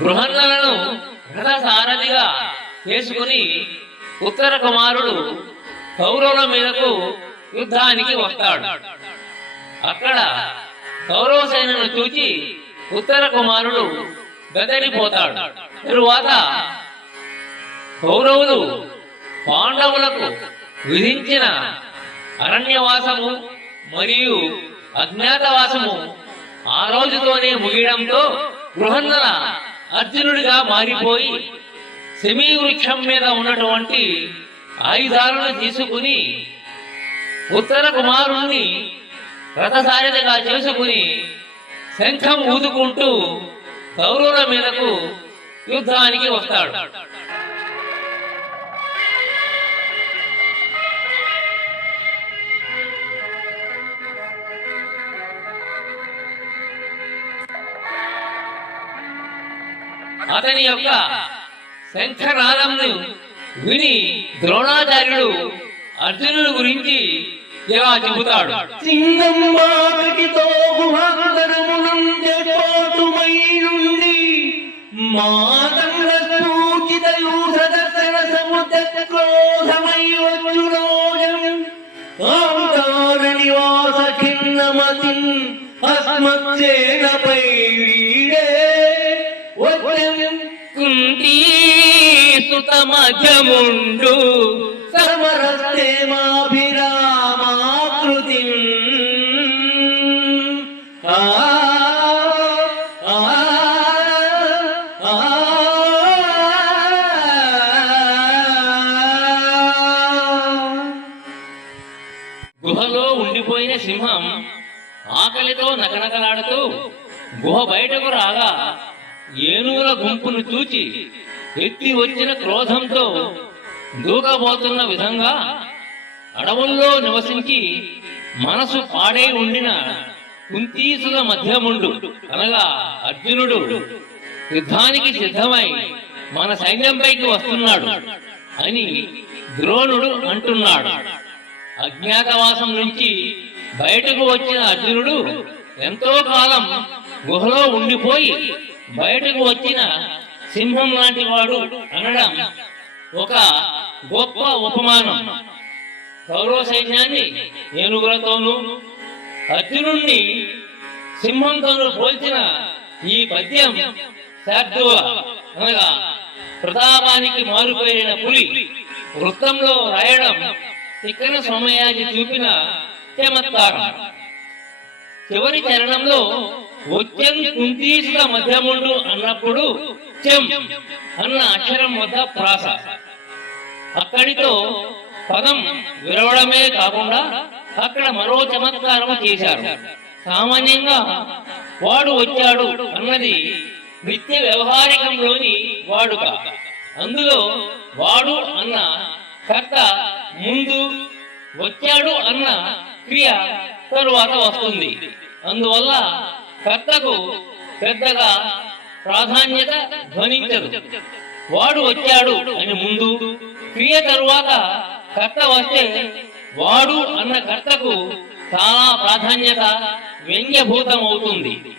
బృహన్నలను రథసారథిగా చేసుకుని ఉత్తర కుమారుడు కౌరవుల మీదకు యుద్ధానికి వస్తాడు. అక్కడ కౌరవ సేనను చూచి ఉత్తర కుమారుడు బెదరిపోతాడు. తరువాత కౌరవులు పాండవులకు విధించిన అరణ్యవాసము మరియు అజ్ఞాతవాసము ఆ రోజుతోనే ముగియడంతో బృహన్నల అర్జునుడిగా మారిపోయి శమీ వృక్షం మీద ఉన్నటువంటి ఆయుధాలను తీసుకుని ఉత్తర కుమారుణ్ణి రథసారథిగా చేసుకుని శంఖం ఊదుకుంటూ కౌరవుల మీదకు యుద్ధానికి వస్తాడు. అతని యొక్క శంఖనాదంను విని ద్రోణాచార్యుడు అర్జునుడి గురించి ఇలా చెబుతాడు. సుత మధ్యముండు సమరస్తేమాభిరామాకృతి గుహలో ఉండిపోయిన సింహం ఆకలితో నకనకలాడుతూ గుహ బయటకు రాగా ఏనుగుల గుంపును చూచి ఎత్తి వచ్చిన క్రోధంతో దూకబోతున్న విధంగా అడవుల్లో నివసించి మనసు పాడై ఉండిన కుంతీసుల మధ్యముండు అనగా అర్జునుడు యుద్ధానికి సిద్ధమై మన సైన్యంపైకి వస్తున్నాడు అని ద్రోణుడు అంటున్నాడు. అజ్ఞాతవాసం నుంచి బయటకు వచ్చిన అర్జునుడు ఎంతో కాలం గుహలో ఉండిపోయి బయటకు వచ్చిన సింహం లాంటి వాడు అనడం ఒక గొప్ప ఉపమానం. కౌరవ సైన్యాన్ని ఏనుగులతోనూ అర్జునుణ్ణి సింహంతోనూ పోల్చిన ఈ పద్యం శార్దూల అనగా ప్రతాపానికి మారుపోయిన పులి వృత్తంలో రాయడం తిక్కన సోమయాజి చూపిన చమత్కారం. చివరి చరణంలో వచ్చం కుంతీసుల మధ్యముండు అన్నప్పుడు చెం అన్న అక్షరం వద్ద ప్రాస. అక్కడితో పదం విరవడమే కాకుండా అక్కడ మరో చమత్కారం చేశారు. సామాన్యంగా వాడు వచ్చాడు అన్నది నిత్య వ్యవహారికంలోని వాడుక. అందులో వాడు అన్న కర్త ముందు, వచ్చాడు అన్న క్రియ తరువాత వస్తుంది. అందువల్ల కర్తకు పెద్దగా ప్రాధాన్యత ధ్వనించదు. వాడు వచ్చాడు అని ముందు, క్రియ తరువాత కర్త వస్తే వాడు అన్న కర్తకు చాలా ప్రాధాన్యత వ్యంగ్యభూతమవుతుంది.